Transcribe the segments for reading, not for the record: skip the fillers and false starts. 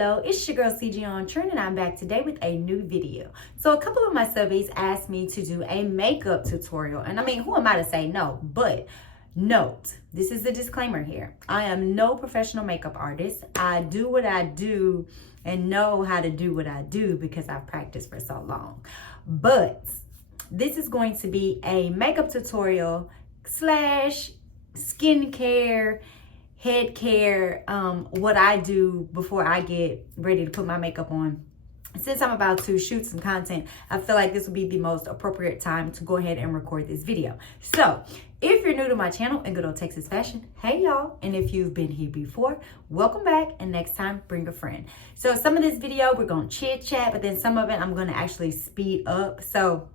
Hello, it's your girl CG on Trend, and I'm back today with a new video. So a couple of my subbies asked me to do a makeup tutorial, and I mean, who am I to say no? But note, this is a disclaimer here. I am no professional makeup artist. I do what I do and know how to do what I do because I've practiced for so long. But this is going to be a makeup tutorial slash skincare, head care, what I do before I get ready to put my makeup on. Since I'm about to shoot some content, I feel like this would be the most appropriate time to go ahead and record this video. So if you're new to my channel and good old Texas fashion, hey y'all. And if you've been here before, welcome back. And next time, bring a friend. So some of this video, we're going to chit chat, but then some of it I'm going to actually speed up. So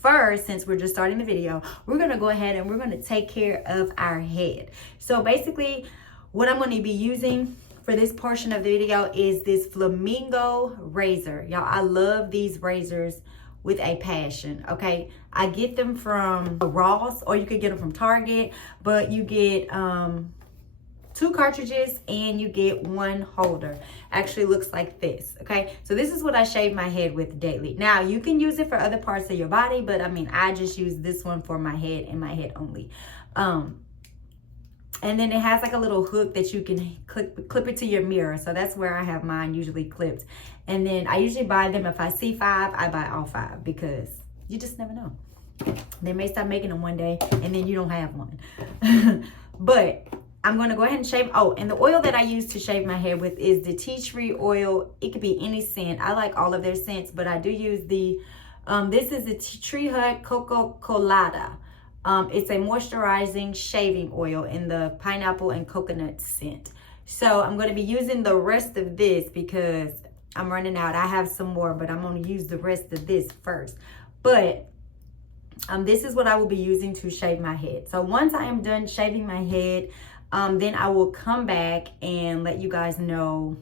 first, since we're just starting the video, we're going to go ahead and we're going to take care of our head. So basically, what I'm going to be using for this portion of the video is this flamingo razor. Y'all, I love these razors with a passion, okay? I get them from Ross, or you could get them from Target, but you get 2 cartridges and you get 1 holder. Actually looks like this, okay? So this is what I shave my head with daily. Now, you can use it for other parts of your body, but I mean, I just use this one for my head and my head only. And then it has like a little hook that you can clip it to your mirror. So that's where I have mine usually clipped. And then I usually buy them. If I see 5, I buy all 5 because you just never know. They may stop making them one day and then you don't have one. But I'm going to go ahead and shave. Oh, and the oil that I use to shave my hair with is the tea tree oil. It could be any scent. I like all of their scents, but I do use the, this is the Tea Tree Hut Coco Colada. It's a moisturizing shaving oil in the pineapple and coconut scent. So I'm going to be using the rest of this because I'm running out. I have some more, but I'm going to use the rest of this first. But this is what I will be using to shave my head. So once I am done shaving my head, then I will come back and let you guys know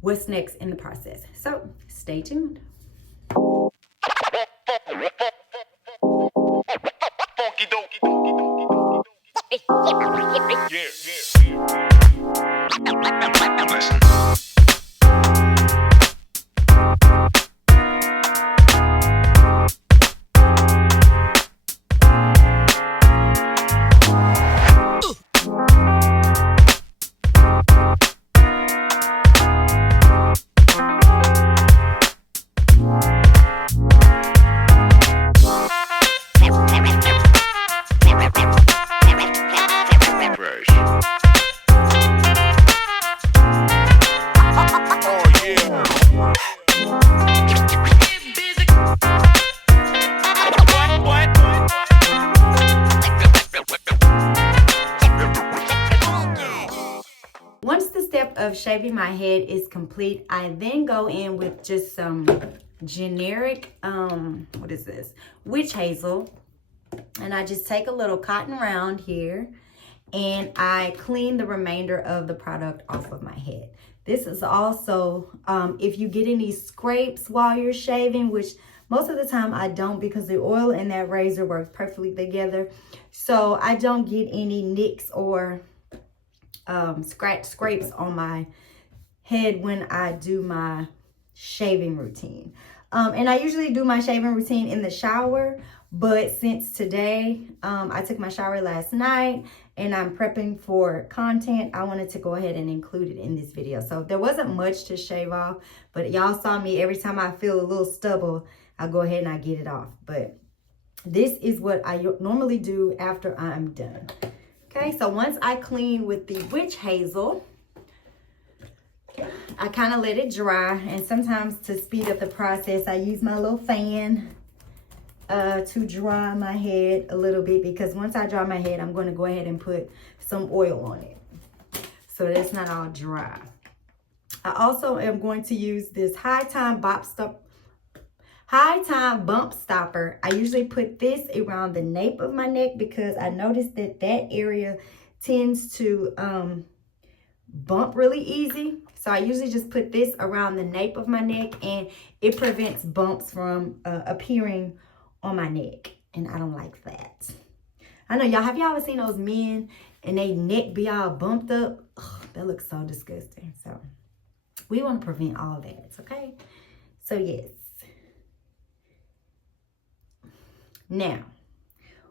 what's next in the process. So stay tuned. Of shaving my head is complete, I then go in with just some generic what is this, witch hazel, and I just take a little cotton round here and I clean the remainder of the product off of my head. This is also if you get any scrapes while you're shaving, which most of the time I don't because the oil and that razor works perfectly together, so I don't get any nicks or scrapes on my head when I do my shaving routine. And I usually do my shaving routine in the shower, but since today I took my shower last night and I'm prepping for content, I wanted to go ahead and include it in this video. So there wasn't much to shave off, but y'all saw me every time I feel a little stubble, I go ahead and I get it off. But this is what I normally do after I'm done. Okay, so once I clean with the witch hazel, I kind of let it dry. And sometimes to speed up the process, I use my little fan to dry my head a little bit. Because once I dry my head, I'm going to go ahead and put some oil on it, so that's not all dry. I also am going to use this High Time Bump Stopper. I usually put this around the nape of my neck because I noticed that that area tends to bump really easy. So I usually just put this around the nape of my neck and it prevents bumps from appearing on my neck. And I don't like that. I know y'all, have y'all ever seen those men and they neck be all bumped up? Ugh, that looks so disgusting. So We want to prevent all that, okay? So yes. Now,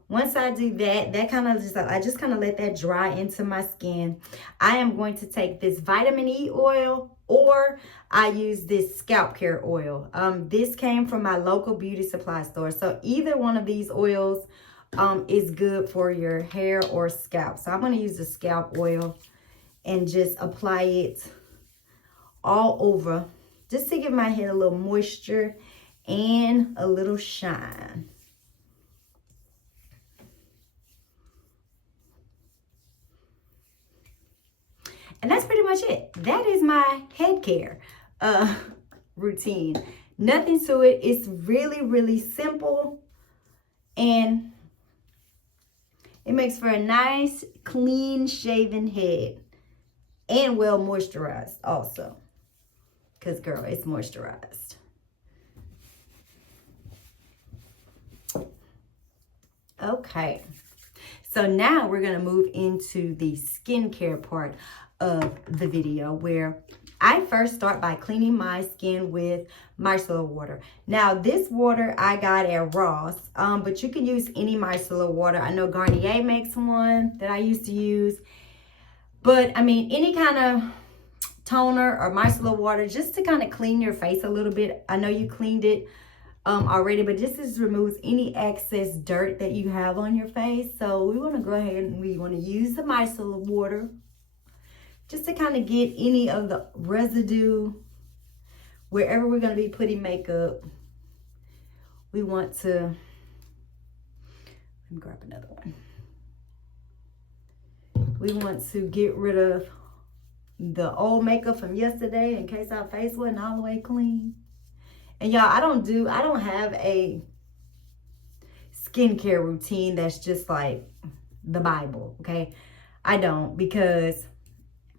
once I do that, I just kind of let that dry into my skin. I am going to take this vitamin E oil, or I use this scalp care oil. This came from my local beauty supply store. So either one of these oils is good for your hair or scalp. So I'm going to use the scalp oil and just apply it all over, just to give my head a little moisture and a little shine. And that's pretty much it. That is my head care routine. Nothing to it. It's really, really simple. And it makes for a nice, clean shaven head. And well moisturized also. Because, girl, it's moisturized. Okay. So now we're going to move into the skincare part of the video, where I first start by cleaning my skin with micellar water. Now, this water I got at Ross, but you can use any micellar water. I know Garnier makes one that I used to use. But, I mean, any kind of toner or micellar water, just to kind of clean your face a little bit. I know you cleaned it already, but this removes any excess dirt that you have on your face. So we want to go ahead and we want to use the micellar water just to kind of get any of the residue wherever we're going to be putting makeup. We want to, let me grab another one. We want to get rid of the old makeup from yesterday in case our face wasn't all the way clean. And y'all, I don't have a skincare routine that's just like the Bible, okay? I don't, because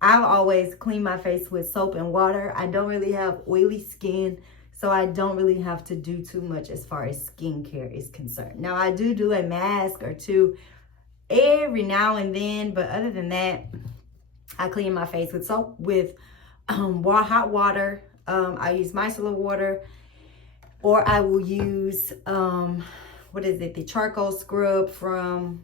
I've always cleaned my face with soap and water. I don't really have oily skin, so I don't really have to do too much as far as skincare is concerned. Now, I do a mask or two every now and then, but other than that, I clean my face with soap, with hot water. I use micellar water, or I will use the charcoal scrub from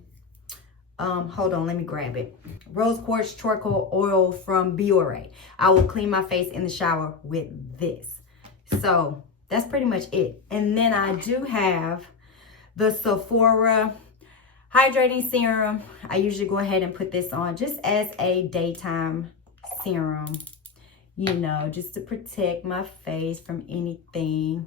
hold on, let me grab it. Rose quartz charcoal oil from Biore. I will clean my face in the shower with this. So that's pretty much it. And then I do have the Sephora hydrating serum. I usually go ahead and put this on just as a daytime serum, you know, just to protect my face from anything.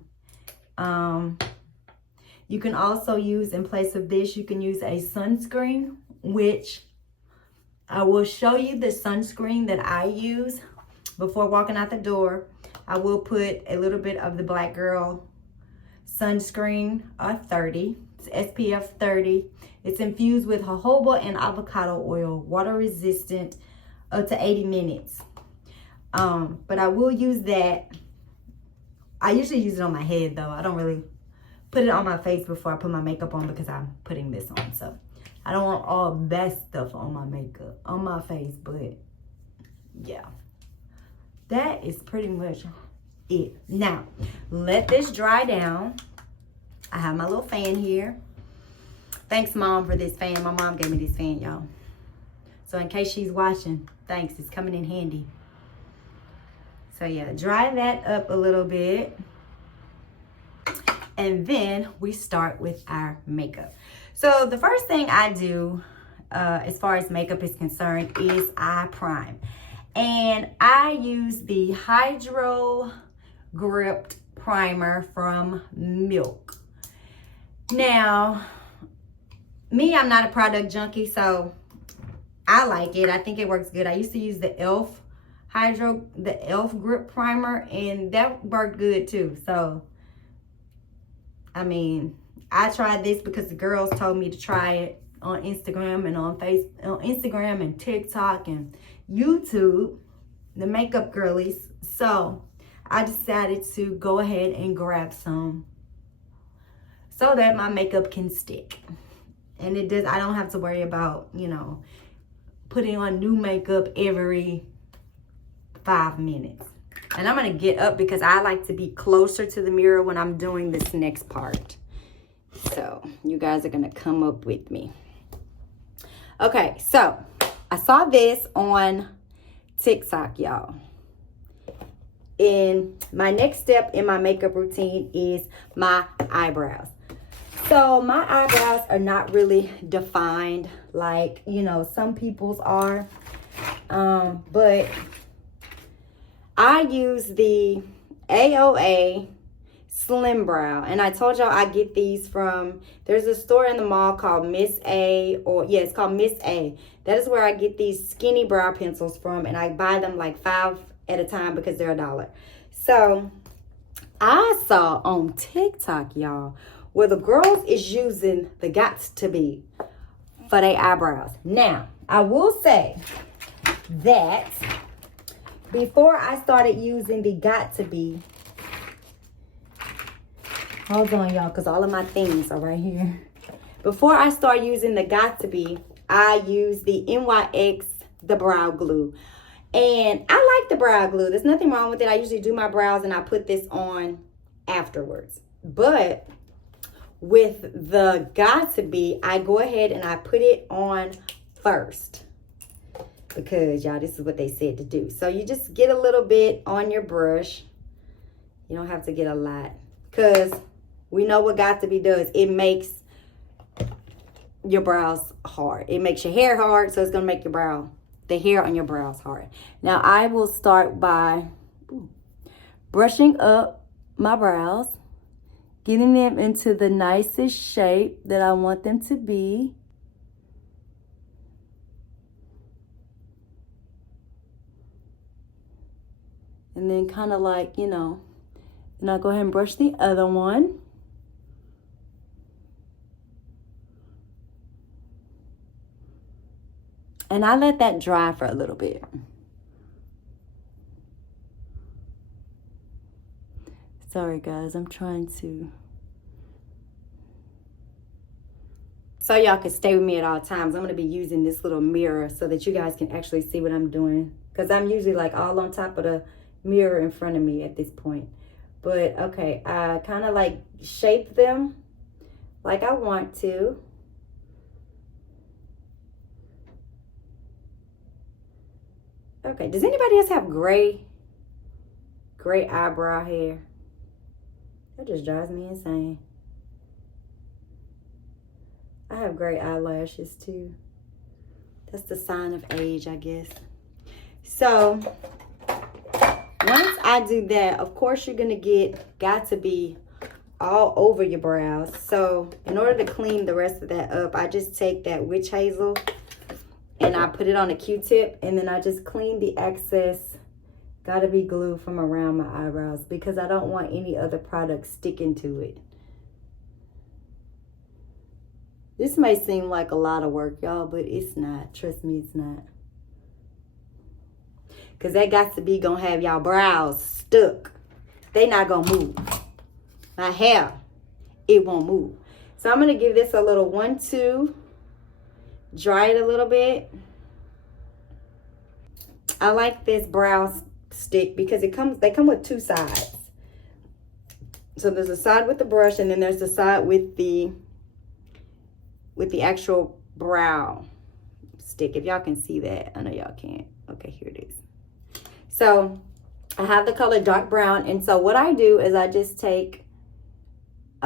You can also use, in place of this, you can use a sunscreen, which I will show you the sunscreen that I use before walking out the door. I will put a little bit of the Baldgirl sunscreen 30. It's SPF 30. It's infused with jojoba and avocado oil, water resistant, up to 80 minutes. But I will use that. I usually use it on my head though. I don't really put it on my face before I put my makeup on, because I'm putting this on. So I don't want all that stuff on my makeup, on my face, but yeah. That is pretty much it. Now, let this dry down. I have my little fan here. Thanks, Mom, for this fan. My mom gave me this fan, y'all. So in case she's watching, thanks. It's coming in handy. So yeah, dry that up a little bit. And then we start with our makeup. So the first thing I do, as far as makeup is concerned, is I prime. And I use the Hydro Gripped Primer from Milk. Now, me, I'm not a product junkie, so I like it. I think it works good. I used to use the e.l.f. Grip Primer, and that worked good too. So, I mean, I tried this because the girls told me to try it on Instagram and on Instagram and TikTok and YouTube, the makeup girlies. So I decided to go ahead and grab some so that my makeup can stick. And it does, I don't have to worry about, you know, putting on new makeup every 5 minutes. And I'm going to get up because I like to be closer to the mirror when I'm doing this next part. So you guys are going to come up with me. Okay, so I saw this on TikTok, y'all. And my next step in my makeup routine is my eyebrows. So my eyebrows are not really defined like, you know, some people's are. But I use the AOA Slim Brow. And I told y'all I get these from, there's a store in the mall called Miss A, or yeah, it's called Miss A. That is where I get these skinny brow pencils from. And I buy them like 5 at a time because they're $1. So I saw on TikTok, y'all, where the girls is using the Gots to Be for their eyebrows. Now, I will say that before I started using the Got to Be, hold on, y'all, because all of my things are right here. Before I start using the Got to Be, I use the NYX, the brow glue. And I like the brow glue. There's nothing wrong with it. I usually do my brows and I put this on afterwards. But with the Got to Be, I go ahead and I put it on first. Because, y'all, this is what they said to do. So you just get a little bit on your brush. You don't have to get a lot. Because we know what Got to Be does. It makes your brows hard. It makes your hair hard. So it's going to make your brow, the hair on your brows hard. Now, I will start by brushing up my brows. Getting them into the nicest shape that I want them to be. And then kind of like, you know, then I'll go ahead and brush the other one. And I let that dry for a little bit. Sorry, guys, I'm trying to. So y'all can stay with me at all times. I'm going to be using this little mirror so that you guys can actually see what I'm doing. Because I'm usually like all on top of the mirror in front of me at this point. But, okay, I kind of like shape them like I want to. Okay, does anybody else have gray eyebrow hair? That just drives me insane. I have gray eyelashes too. That's the sign of age, I guess. So, once I do that, of course you're gonna Got to Be all over your brows. So, in order to clean the rest of that up, I just take that witch hazel and I put it on a Q-tip, and then I just clean the excess Got to Be glue from around my eyebrows because I don't want any other product sticking to it. This may seem like a lot of work, y'all, but it's not. Trust me, it's not. Because that Got to Be gonna have y'all brows stuck. They not gonna move. My hair, it won't move. So I'm gonna give this a little 1-2. Dry it a little bit. I like this brow stick because they come with 2 sides. So there's a side with the brush, and then there's the side with the actual brow stick. If y'all can see that. I know y'all can't. Okay, here it is. So I have the color dark brown, and so what I do is I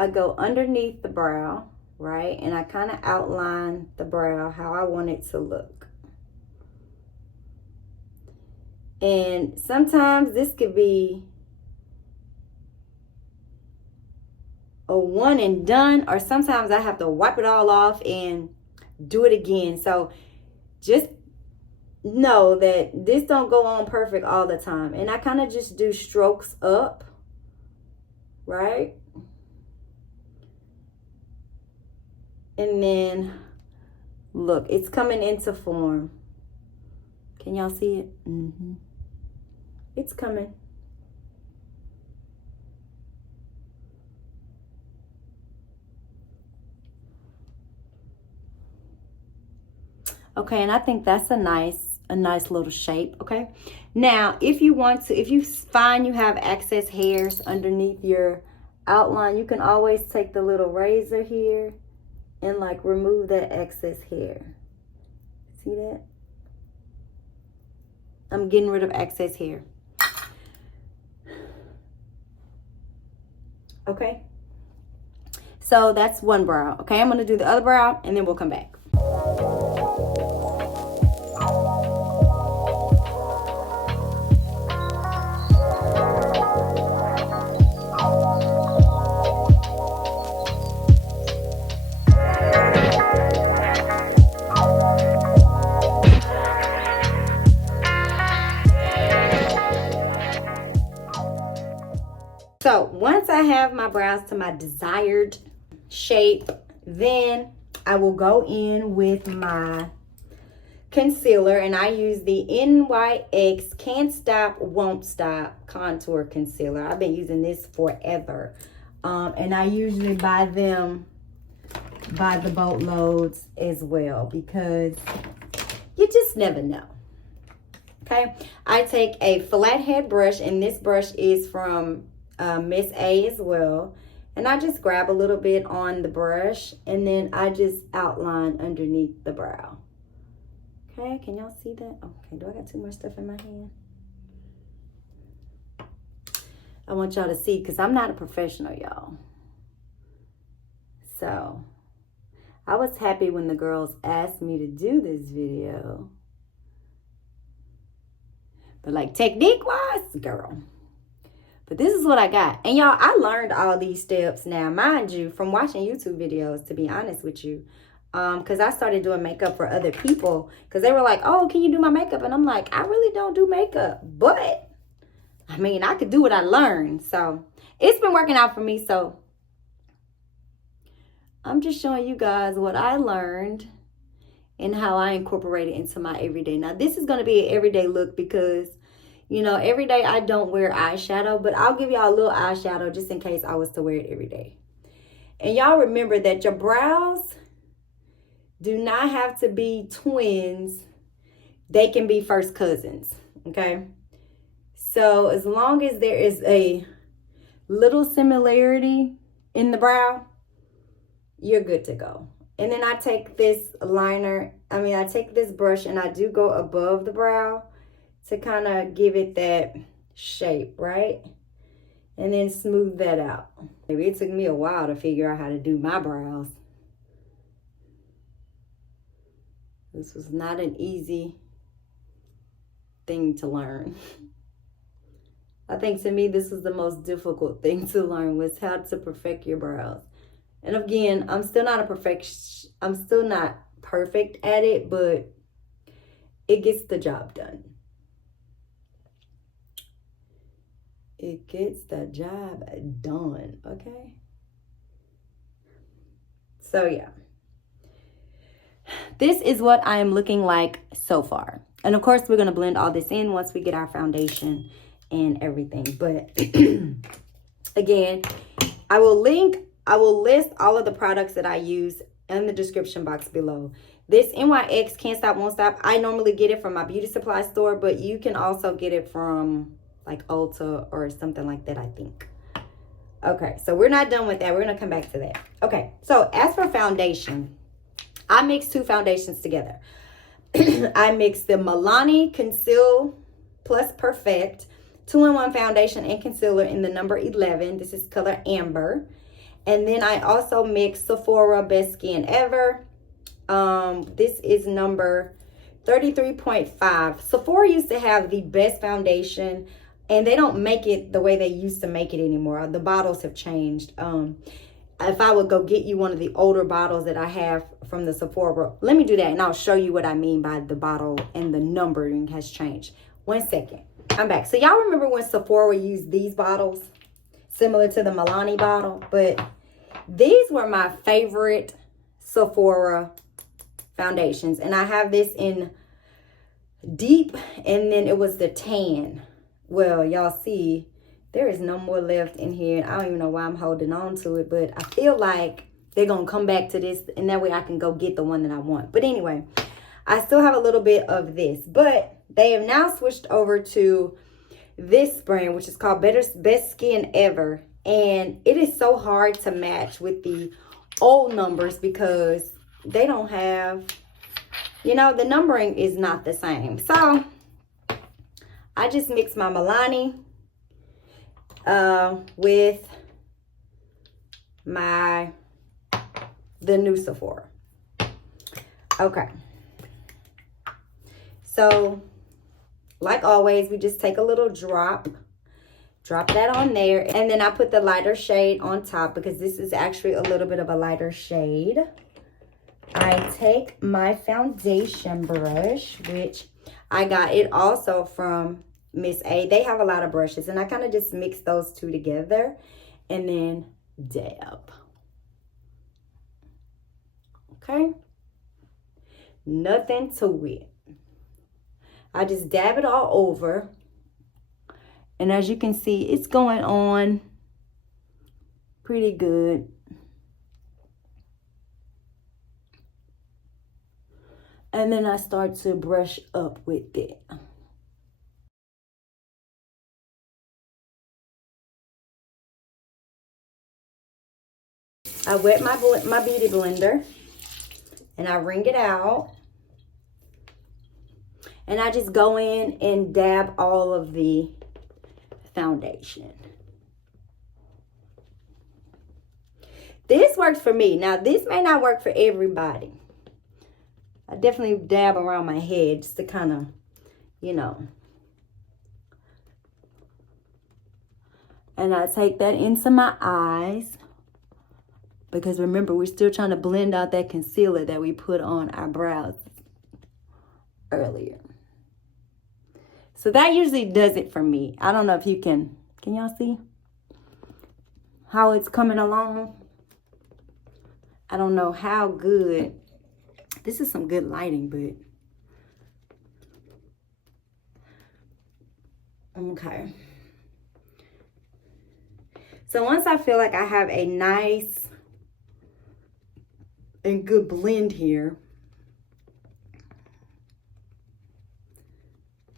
go underneath the brow, right? And I kind of outline the brow how I want it to look. And sometimes this could be a one and done, or sometimes I have to wipe it all off and do it again. So just know that this don't go on perfect all the time. And I kind of just do strokes up, right? And then look, it's coming into form. Can y'all see it? It's coming. Okay, and I think that's a nice a nice little shape, okay? Now, if you want to, if you find you have excess hairs underneath your outline, you can always take the little razor here and like remove that excess hair. See that? I'm getting rid of excess hair. Okay? So that's one brow. Okay, I'm gonna do the other brow and then we'll come back. So once I have my brows to my desired shape, then I will go in with my concealer, and I use the NYX Cant Stop Wont Stop Contour Concealer. I've been using this forever, and I usually buy them by the boatloads as well because you just never know. Okay, I take a flathead brush, and this brush is from Miss A as well, and I just grab a little bit on the brush and then I just outline underneath the brow. Okay, can y'all see that? Okay, do I got too much stuff in my hand? I want y'all to see because I'm not a professional, y'all. So I was happy when the girls asked me to do this video, but like technique wise, girl. But this is what I got. And y'all, I learned all these steps now, mind you, from watching YouTube videos, to be honest with you. Because I started doing makeup for other people. Because they were like, oh, can you do my makeup? And I'm like, I really don't do makeup. But, I mean, I could do what I learned. So, it's been working out for me. So, I'm just showing you guys what I learned and how I incorporate it into my everyday. Now, this is going to be an everyday look because, you know, every day I don't wear eyeshadow, but I'll give y'all a little eyeshadow just in case I was to wear it every day. And y'all remember that your brows do not have to be twins. They can be first cousins, okay? So as long as there is a little similarity in the brow, you're good to go. And then I take this I take this brush and I do go above the brow to kind of give it that shape, right? And then smooth that out. Maybe it took me a while to figure out how to do my brows. This was not an easy thing to learn. I think to me, this was the most difficult thing to learn, was how to perfect your brows. And again, I'm still not perfect at it, but it gets the job done. It gets the job done, okay? So, yeah. This is what I am looking like so far. And, of course, we're going to blend all this in once we get our foundation and everything. But, again, I will list all of the products that I use in the description box below. This NYX Cant Stop Wont Stop, I normally get it from my beauty supply store, but you can also get it from like Ulta or something like that, I think. Okay, so we're not done with that. We're going to come back to that. Okay, so as for foundation, I mix two foundations together. I mix the Milani Conceal Plus Perfect 2-in-1 foundation and concealer in the number 11. This is color Amber. And then I also mix Sephora Best Skin Ever. This is number 33.5. Sephora used to have the best foundation, and they don't make it the way they used to make it anymore. The bottles have changed. If I would go get you one of the older bottles that I have from the Sephora, let me do that, and I'll show you what I mean by the bottle and the numbering has changed. 1 second. I'm back. So y'all remember when Sephora used these bottles? Similar to the Milani bottle, but these were my favorite Sephora foundations. And I have this in deep, and then it was the tan. Well, y'all see, there is no more left in here. I don't even know why I'm holding on to it, but I feel like they're going to come back to this, and that way I can go get the one that I want. But anyway, I still have a little bit of this, but they have now switched over to this brand, which is called Best Skin Ever. And it is so hard to match with the old numbers because they don't have, you know, the numbering is not the same. So I just mixed my Milani with the new Sephora. Okay. So, like always, we just take a little drop that on there, and then I put the lighter shade on top because this is actually a little bit of a lighter shade. I take my foundation brush, which I got it also from Miss A. They have a lot of brushes, and I kind of just mix those two together and then dab. Okay? Nothing to it. I just dab it all over. And as you can see, it's going on pretty good. And then I start to brush up with it. I wet my beauty blender and I wring it out. And I just go in and dab all of the foundation. This works for me. Now, this may not work for everybody. I definitely dab around my head just to kind of, you know. And I take that into my eyes. Because remember, we're still trying to blend out that concealer that we put on our brows earlier. So that usually does it for me. I don't know if you can y'all see how it's coming along? I don't know how good. This is some good lighting, but okay. So once I feel like I have a nice and good blend here,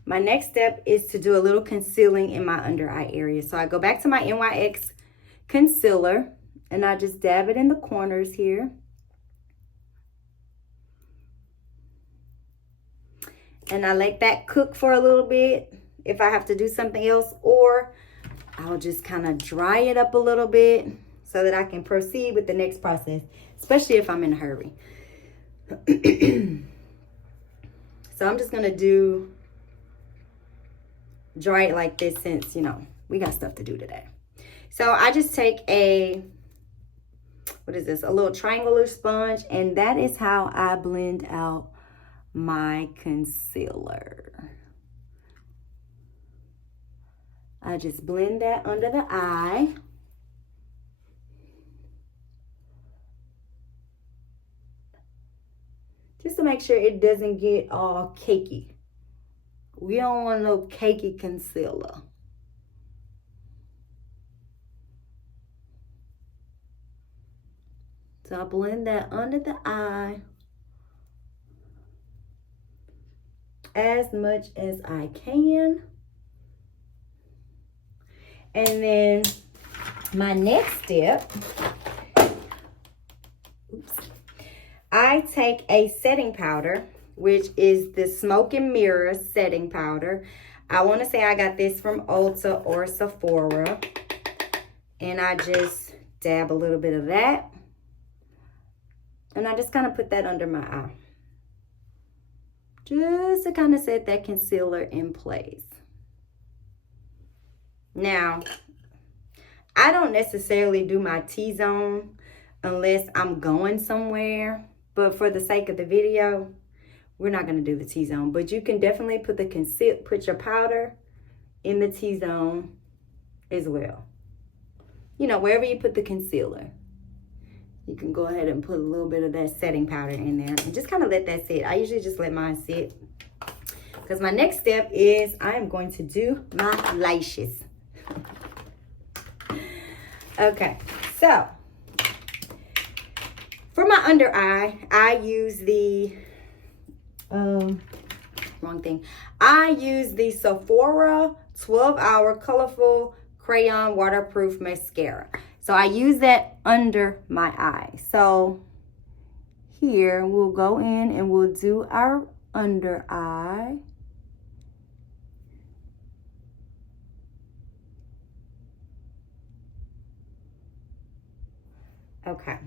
my next step is to do a little concealing in my under eye area. So I go back to my NYX concealer and I just dab it in the corners here. And I let that cook for a little bit if I have to do something else, or I'll just kind of dry it up a little bit so that I can proceed with the next process, especially if I'm in a hurry. So I'm just going to dry it like this since, you know, we got stuff to do today. So I just take a little triangular sponge, and that is how I blend out my concealer. I just blend that under the eye. Just to make sure it doesn't get all cakey. We don't want no cakey concealer. So I blend that under the eye as much as I can. And then my next step, I take a setting powder, which is the Smoke and Mirror setting powder. I want to say I got this from Ulta or Sephora. And I just dab a little bit of that. And I just kind of put that under my eye. Just to kind of set that concealer in place. Now, I don't necessarily do my T-zone unless I'm going somewhere. But for the sake of the video, we're not going to do the T-zone. But you can definitely put your powder in the T-zone as well. You know, wherever you put the concealer, you can go ahead and put a little bit of that setting powder in there and just kind of let that sit. I usually just let mine sit because my next step is I am going to do my lashes. Okay, so for my under eye, I use the Wrong thing. I use the Sephora 12-Hour Colorful Crayon Waterproof Mascara. So I use that under my eye. So here we'll go in and we'll do our under eye. Okay.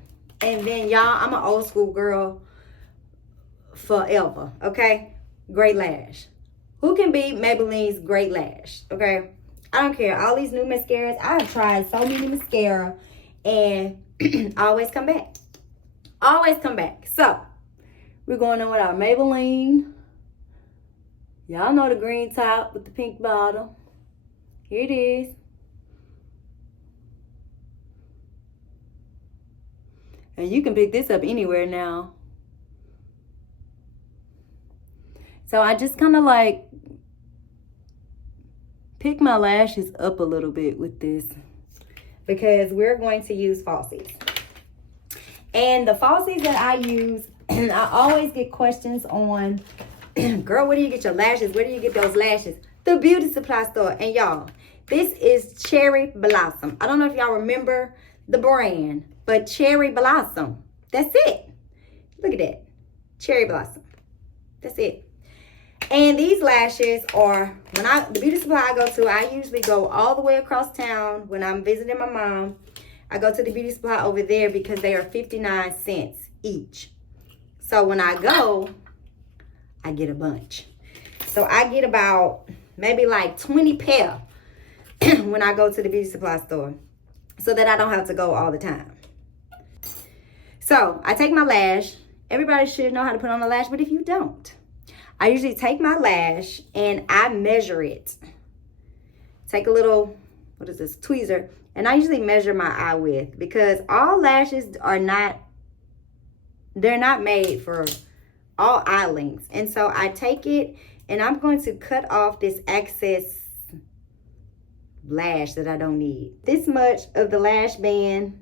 And then y'all, I'm an old school girl forever, okay? Great lash. Who can beat Maybelline's Great Lash, okay? I don't care. All these new mascaras, I have tried so many mascara and always come back. Always come back. So, we're going in with our Maybelline. Y'all know the green top with the pink bottom. Here it is. And you can pick this up anywhere now. So I just kind of like pick my lashes up a little bit with this because we're going to use falsies. And the falsies that I use, I always get questions on, girl, where do you get your lashes? Where do you get those lashes? The beauty supply store. And y'all, this is Cherry Blossom. I don't know if y'all remember the brand, but Cherry Blossom. That's it. Look at that. Cherry Blossom. That's it. And these lashes are, the beauty supply I go to, I usually go all the way across town when I'm visiting my mom. I go to the beauty supply over there because they are 59 cents each. So when I go, I get a bunch. So I get about maybe like 20 pair when I go to the beauty supply store so that I don't have to go all the time. So I take my lash. Everybody should know how to put on a lash, but if you don't, I usually take my lash and I measure it. Take a little, what is this, tweezer, and I usually measure my eye width because all lashes are not, they're not made for all eye lengths. And so I take it and I'm going to cut off this excess lash that I don't need. This much of the lash band,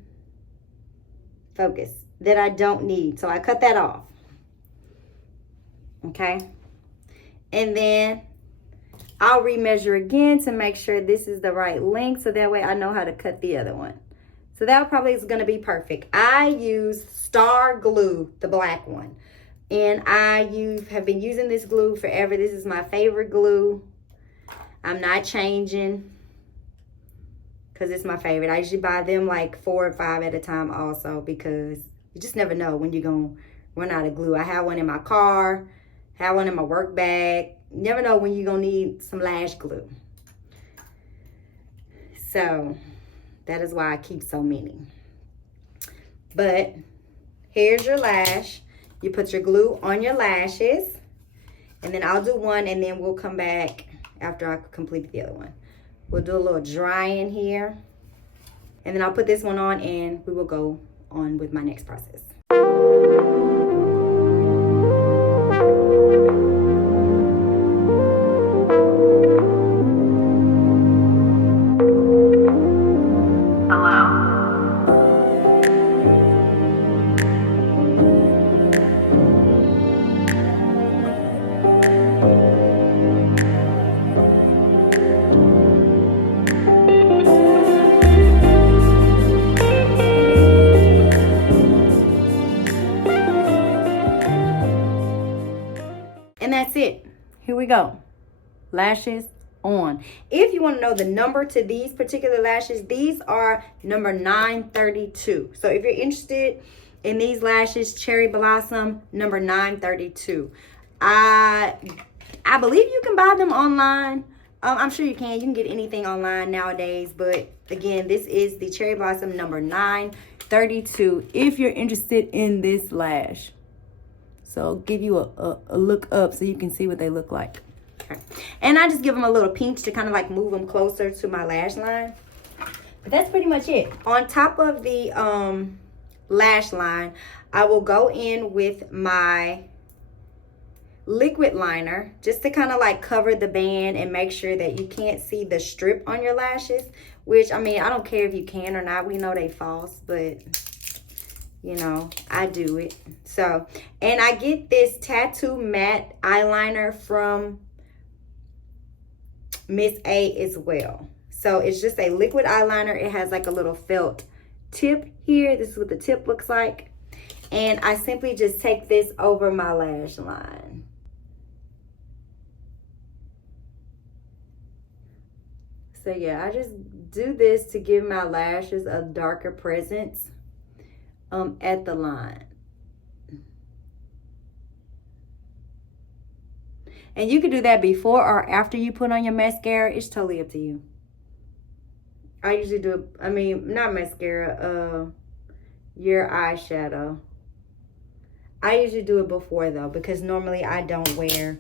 focus, that I don't need. So I cut that off. Okay. And then I'll remeasure again to make sure this is the right length. So that way I know how to cut the other one. So that probably is going to be perfect. I use Star Glue, the black one. And I have been using this glue forever. This is my favorite glue. I'm not changing because it's my favorite. I usually buy them like 4 or 5 at a time also because you just never know when you're going to run out of glue. I have one in my car. Have one in my work bag. Never know when you're going to need some lash glue. So, that is why I keep so many. But, here's your lash. You put your glue on your lashes. And then I'll do one and then we'll come back after I complete the other one. We'll do a little drying here. And then I'll put this one on and we will go on with my next process. And that's it. Here we go. Lashes on. If you want to know the number to these particular lashes, these are number 932. So if you're interested in these lashes, Cherry Blossom, number 932. I believe you can buy them online. I'm sure you can. You can get anything online nowadays. But again, this is the Cherry Blossom number 932 if you're interested in this lash. So I'll give you a look up so you can see what they look like. Okay. And I just give them a little pinch to kind of like move them closer to my lash line. But that's pretty much it. On top of the lash line, I will go in with my liquid liner just to kind of like cover the band and make sure that you can't see the strip on your lashes. Which, I mean, I don't care if you can or not. We know they false, but You know, I do it. So, and I get this tattoo matte eyeliner from Miss A as well. So it's just a liquid eyeliner. It has like a little felt tip here. This is what the tip looks like. And I simply just take this over my lash line. So yeah, I just do this to give my lashes a darker presence at the line. And you can do that before or after you put on your mascara. It's totally up to you. I usually do, not mascara, your eyeshadow. I usually do it before though, because normally I don't wear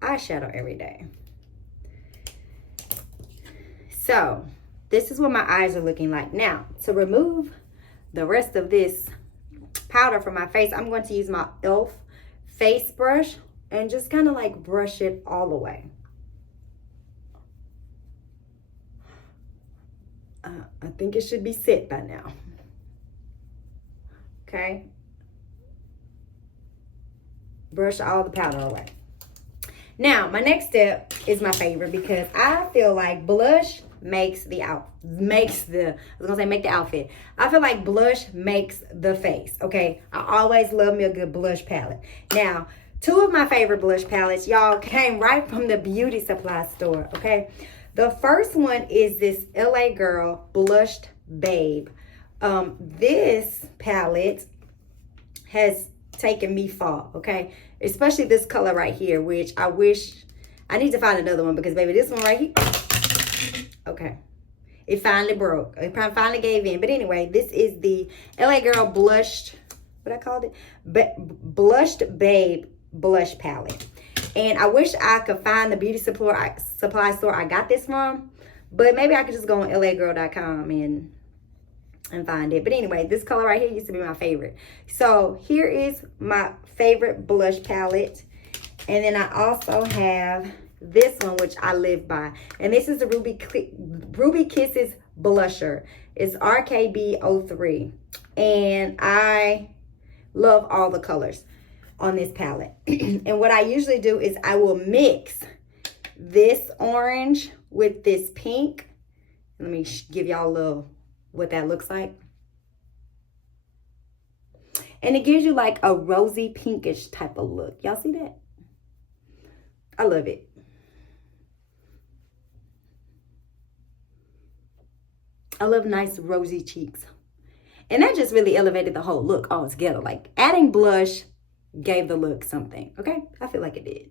eyeshadow every day. So this is what my eyes are looking like. Now, to remove the rest of this powder from my face, I'm going to use my e.l.f. face brush and just kind of like brush it all the way. I think it should be set by now. Okay. Brush all the powder away. Now, my next step is my favorite because I feel like blush make the outfit. I feel like blush makes the face, okay? I always love me a good blush palette. Now, two of my favorite blush palettes, y'all, came right from the beauty supply store, okay? The first one is this LA Girl Blushed Babe. This palette has taken me far, okay? Especially this color right here, which I need to find another one because, baby, this one right here, okay, it finally broke. It finally gave in. But anyway, this is the LA Girl Blushed, what I called it? Blushed Babe Blush Palette. And I wish I could find the beauty supply store I got this from. But maybe I could just go on lagirl.com and find it. But anyway, this color right here used to be my favorite. So here is my favorite blush palette. And then I also have this one, which I live by. And this is the Ruby Kisses blusher. It's RKB03. And I love all the colors on this palette. And what I usually do is I will mix this orange with this pink. Let me give y'all a little what that looks like. And it gives you like a rosy pinkish type of look. Y'all see that? I love it. I love nice rosy cheeks. And that just really elevated the whole look altogether. Like adding blush gave the look something, okay? I feel like it did.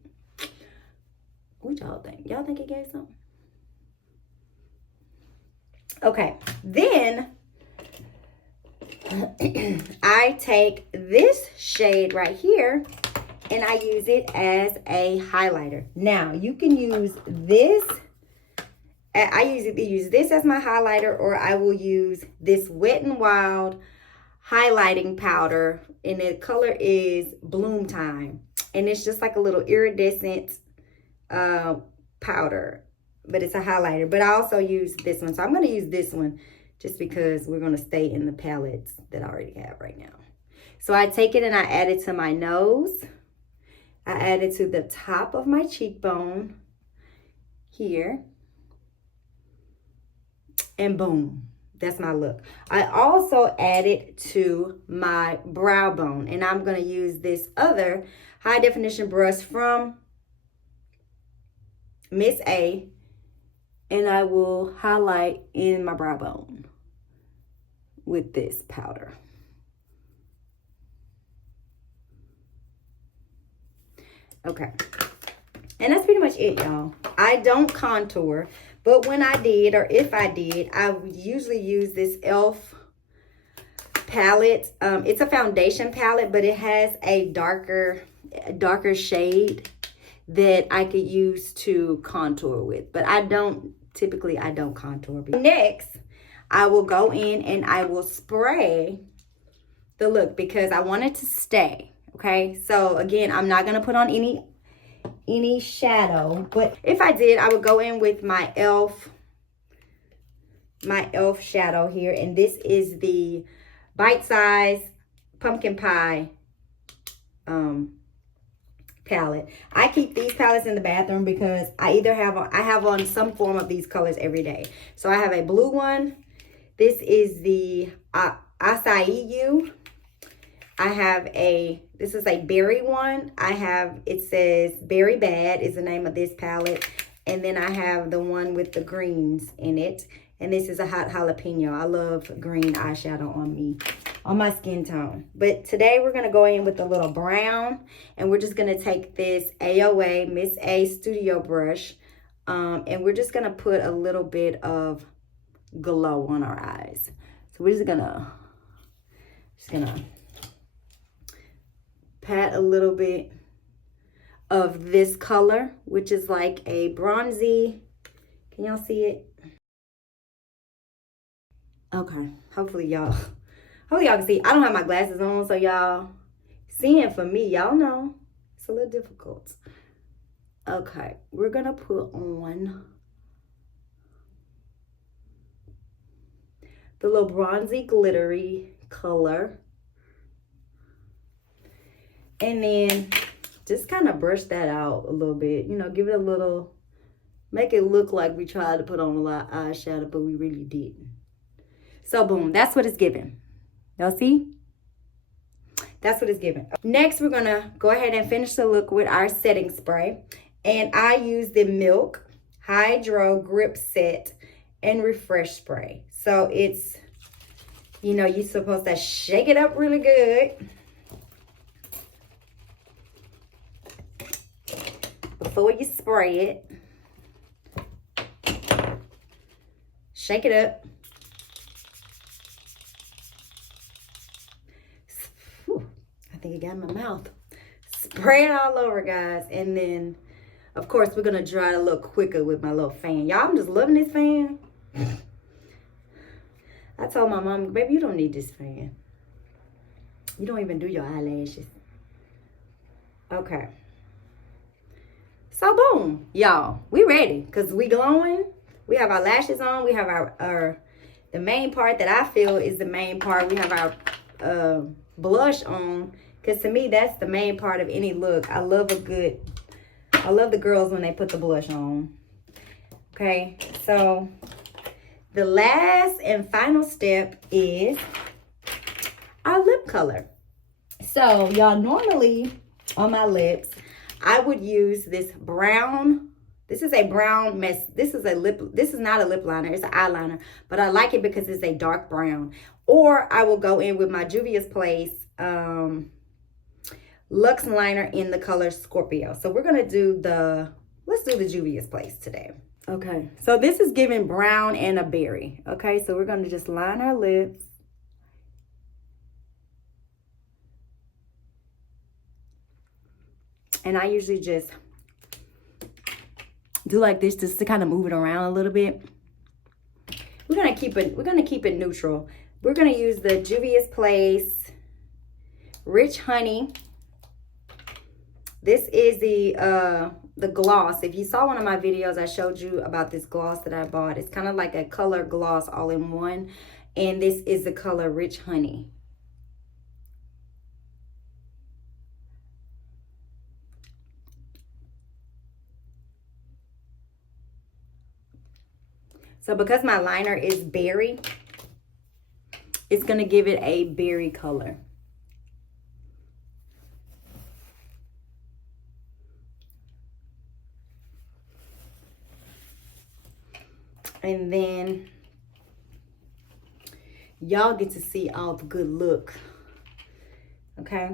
What y'all think? Y'all think it gave something? Okay, then I take this shade right here and I use it as a highlighter. Now, you can use this. I use this as my highlighter, or I will use this Wet n Wild highlighting powder, and the color is Bloom Time. And it's just like a little iridescent powder, but it's a highlighter. But I also use this one. So I'm going to use this one just because we're going to stay in the palettes that I already have right now. So I take it and I add it to my nose. I add it to the top of my cheekbone here. And boom, that's my look. I also add it to my brow bone. And I'm going to use this other high definition brush from Miss A. And I will highlight in my brow bone with this powder. Okay. And that's pretty much it, y'all. I don't contour. But when I did, or if I did, I would usually use this e.l.f. palette. It's a foundation palette, but it has a darker shade that I could use to contour with. But I don't contour. Next, I will go in and I will spray the look because I want it to stay, okay? So again, I'm not going to put on any shadow, but if I did, I would go in with my e.l.f. shadow here, and this is the Bite Size Pumpkin Pie palette. I keep these palettes in the bathroom because I have on some form of these colors every day. So I have a blue one. This is the Acai You. This is a berry one. It says Berry Bad is the name of this palette. And then I have the one with the greens in it. And this is a hot jalapeno. I love green eyeshadow on my skin tone. But today we're going to go in with a little brown. And we're just going to take this AOA Miss A Studio brush. And we're just going to put a little bit of glow on our eyes. So we're just gonna pat a little bit of this color, which is like a bronzy. Can y'all see it? Okay, hopefully y'all can see. I don't have my glasses on, so y'all seeing for me, y'all know it's a little difficult. Okay, we're gonna put on the little bronzy glittery color. And then just kind of brush that out a little bit. You know, give it a little, make it look like we tried to put on a lot of eyeshadow, but we really didn't. So boom, that's what it's giving. Y'all see? That's what it's giving. Next, we're gonna go ahead and finish the look with our setting spray. And I use the Milk Hydro Grip Set and Refresh Spray. So it's, you know, you're supposed to shake it up really good before you spray it. Shake it up. Whew, I think it got in my mouth. Spray it all over, guys. And then, of course, we're going to dry it a little quicker with my little fan. Y'all, I'm just loving this fan. I told my mom, baby, you don't need this fan. You don't even do your eyelashes. Okay. So, boom, y'all. We ready because we glowing. We have our lashes on. We have the main part that I feel is the main part. We have our blush on because to me, that's the main part of any look. I love the girls when they put the blush on. Okay, so the last and final step is our lip color. So y'all, normally on my lips, I would use this brown. This is a brown mess. This is not a lip liner, it's an eyeliner, but I like it because it's a dark brown. Or I will go in with my Juvia's Place Luxe liner in the color Scorpio. So we're gonna let's do the Juvia's Place today. Okay, so this is giving brown and a berry. Okay, so we're gonna just line our lips. And I usually just do like this just to kind of move it around a little bit. We're gonna keep it neutral. We're gonna use the Juvia's Place Rich Honey. This is the gloss. If you saw one of my videos, I showed you about this gloss that I bought. It's kind of like a color gloss all in one. And this is the color Rich Honey. So because my liner is berry, it's going to give it a berry color. And then y'all get to see all the good look. Okay.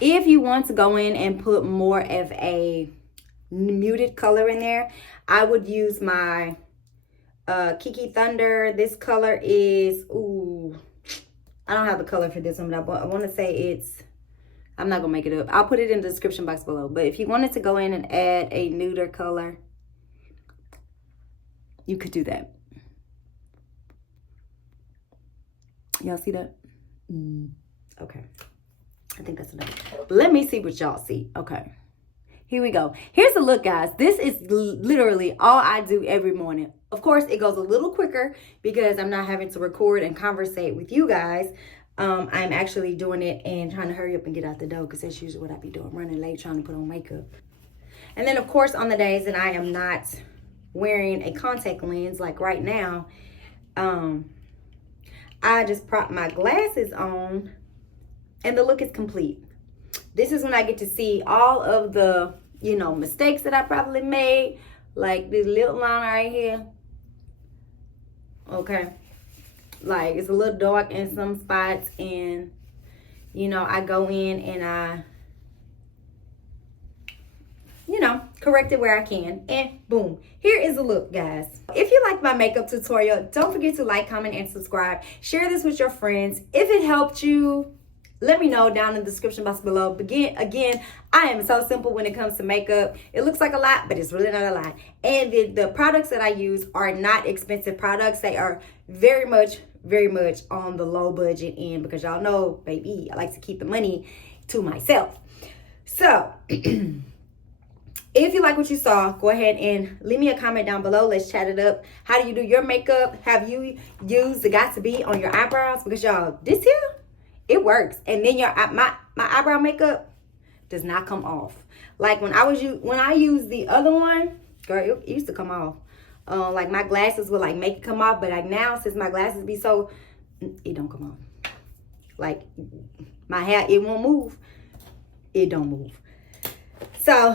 If you want to go in and put more of a muted color in there, I would use my Kiki Thunder. This color is, I don't have the color for this one, but I want to say it's, I'm not going to make it up. I'll put it in the description box below. But if you wanted to go in and add a nuder color, you could do that. Y'all see that? Okay. I think that's enough. Let me see what y'all see. Okay. Here we go. Here's a look, guys. This is literally all I do every morning. Of course, it goes a little quicker because I'm not having to record and conversate with you guys. I'm actually doing it and trying to hurry up and get out the door, because that's usually what I be doing, running late trying to put on makeup. And then of course on the days that I am not wearing a contact lens, like right now, I just prop my glasses on and the look is complete. This is when I get to see all of the, you know, mistakes that I probably made, like this lip line right here. Okay, like it's a little dark in some spots, and you know, I go in and I, you know, correct it where I can, and boom, here is the look, guys. If you like my makeup tutorial, don't forget to like, comment, and subscribe. Share this with your friends. If it helped you, let me know down in the description box below. Again, I am so simple when it comes to makeup. It looks like a lot, but it's really not a lot. And the products that I use are not expensive products. They are very much on the low budget end, because y'all know, baby, I like to keep the money to myself. So if you like what you saw, go ahead and leave me a comment down below. Let's chat it up. How do you do your makeup? Have you used the Got To Be on your eyebrows? Because y'all, this here, it works. And then my eyebrow makeup does not come off. Like when I used the other one, girl, it used to come off. Like my glasses would like make it come off, but like now, since my glasses be so, it don't come off. Like my hair, it won't move. It don't move. So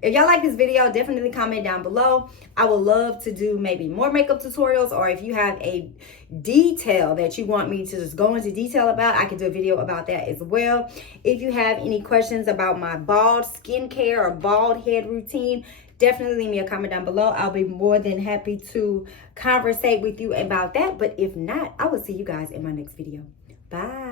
if y'all like this video, definitely comment down below. I would love to do maybe more makeup tutorials, or if you have a detail that you want me to just go into detail about, I can do a video about that as well. If you have any questions about my bald skincare or bald head routine, definitely leave me a comment down below. I'll be more than happy to conversate with you about that. But if not, I will see you guys in my next video. Bye.